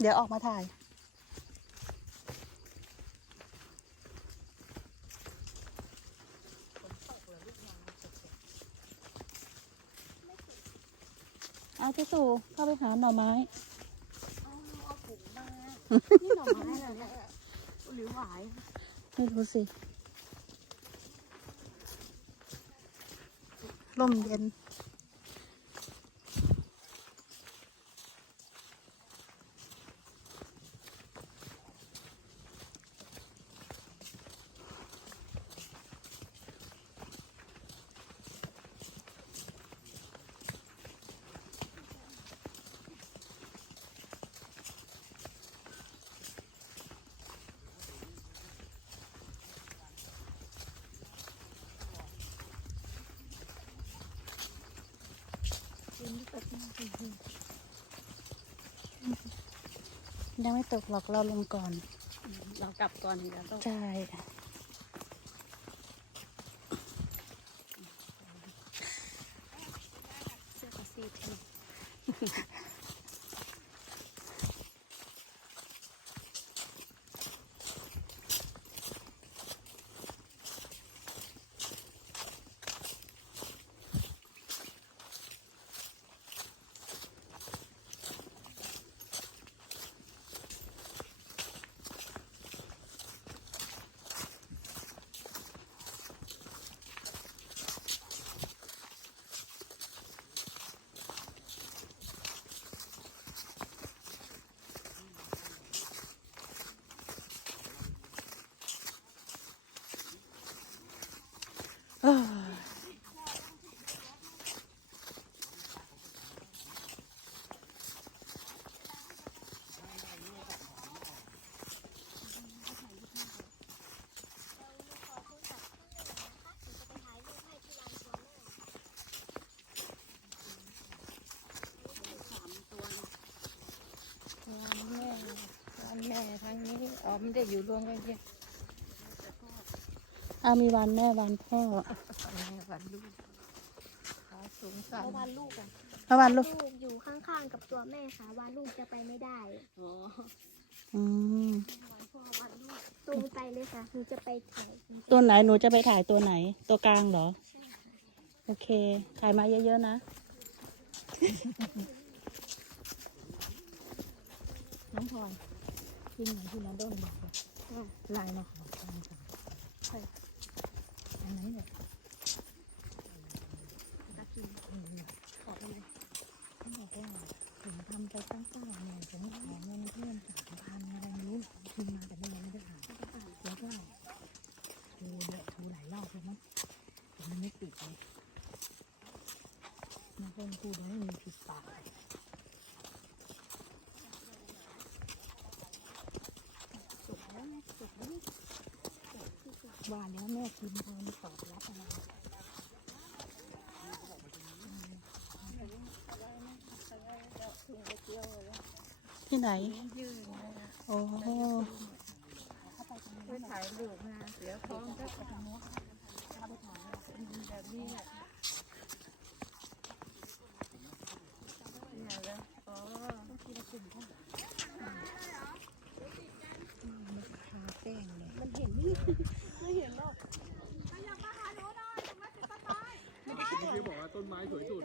เดี๋ยวออกมาถ่าย เอาเจ้าสู่เข้าไปหาหน่อไม้ เอาถุงมา นี่หน่อไม้อะไรเนี่ยหรือหวายไม่รู้สิร่มเย็น ยังไม่ตกหรอกเราลงก่อน เรากลับก่อนเดี๋ยวต้องใช่ ทั้งนี้อ๋อไม่ได้อยู่รวมกันเพียอ่ามีวันแม่วันพ่อแม่วันลูกขาสูงสั่นเพราะว่าลูกอะแล้ววันลูกลูกอยู่ข้างๆกับตัวแม่ค่ะว่าลูกจะไปไม่ได้อ๋ออืมตรงไปเลยค่ะหนูจะไปถ่ายหนูจะตัวไหนหนูจะไปถ่ายตัวไหน ตัวกลางเหรอโอเค ถ่ายมาเยอะๆนะน้องพล อยที่ไหนที่นาด้นบอกว่าลายมาขอทำค่ะใช่อันนั้นเนี่ยตะกี้ขอไปเลยเขาบอกว่าผมทำไปตั้งเก้าเนี่ยผมขอเงินเพื่อนสามพันอะไรนี้คืนมาแต่ไม่ยังไม่ได้อ่าแล้วก็ทรเนี่ยโทรหลายรอบแล้วมั้งแต่มันไม่ติดเลยมันเป็นพูดไม่มีผิดปาก ว่าแล้วแม่กินพอตอบรับอะไรที่ไหนโอ้ไปถ่ายรูปมาเสียท้องก็ขโมยแบบนี้แหละเนี่ยแล้วอ๋อทาแป้งเลย มันเห็นนี่ เมื่อกี้บอกว่าต้นไม้สวยสุด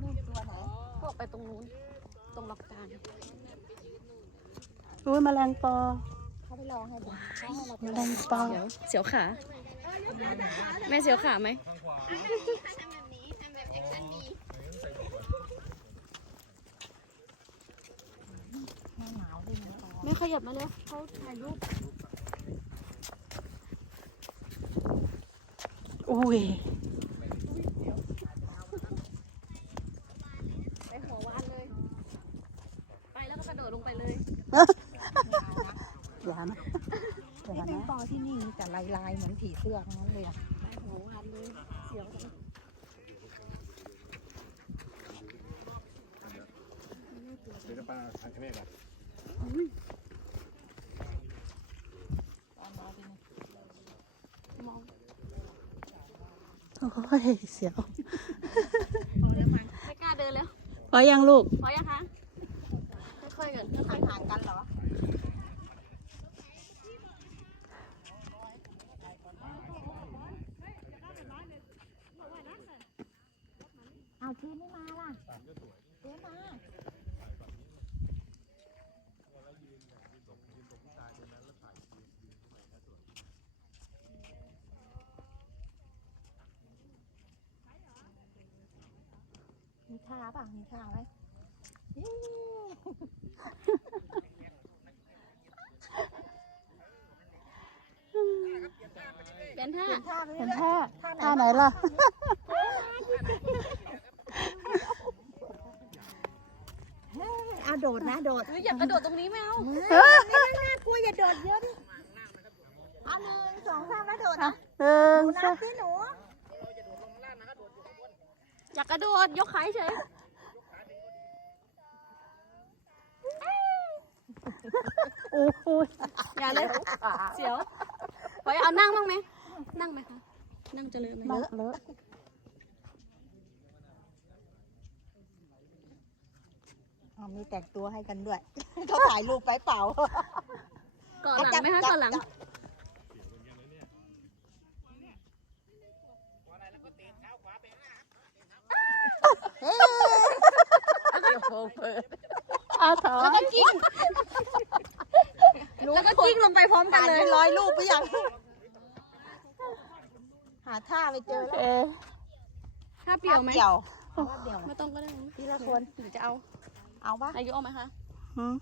นู่นตัวไหน พวกไปตรงนู้น ตรงหลักการอุ้ยแมลงปอเขาไปลองให้ดูเขาให้เราแมลงปอเดี๋ยวเสียวขา แม่เสียวขาไหมแม่ขยับมาเลยเขาถ่ายรูปอุ้ย ไปหัววานเลย ไปแล้วก็กระโดดลงไปเลย อย่านะอย่า นี่เป็นนะปอที่นี่แต่ลายลายๆเหมือนผีเสื้อทั้งนั้นเลยอะไปหัววานเลยเสียวจังเดี๋ยวจะปลาทางคะแนนอะโอ้ยเสียวพอแล้วไหมเดินแล้วพอยังลูกพอยังคะค่อยๆกันห่างๆกันเหรอ เอาทีไม่มาล่ะเจ๊มามีท่าป่ะมีท่าไหมอี้เปลี่ยนท่าเปลี่ยนท่าไปเป็นเรื่อยท่าท่าไหนท่าไหนล่ะ ๆเอา โดดนะโดดเฮ้ยอยากกระโดดตรงนี้ไม่เอาน่ากลัวอย่าโดดเยอะดิเอาหนึ่งสองสามแล้วโดดนะหนึ่หงนูสนัอบงสิหนู อยากกระโดดยกขาเฉยโอ้โหอย่าเลยเสียวพอเอานั่งบ้างไหมนั่งไหมคะนั่งจะเลยไหมเลอะเล อะอ๋อมีแต่งตัวให้กันด้วย เขาถ่ายรูปไปเปล่าเกาะหลังไหมคะเกาะหลังเอาถอแล้วยก็กิ้งแล้วก็กิ้งลงไปพร้อมกันผ่านเลไปยร้อยรูปหรือยัง หาท่าไปเจอเอแล้วอถ้าเปลี่ยวไหมเดี่ยวท่าเดี่ยวไม่ต้องก็ได้มั้งทีละคนหรือจะเอา เอาปะอายุเอาไหมคะ หืม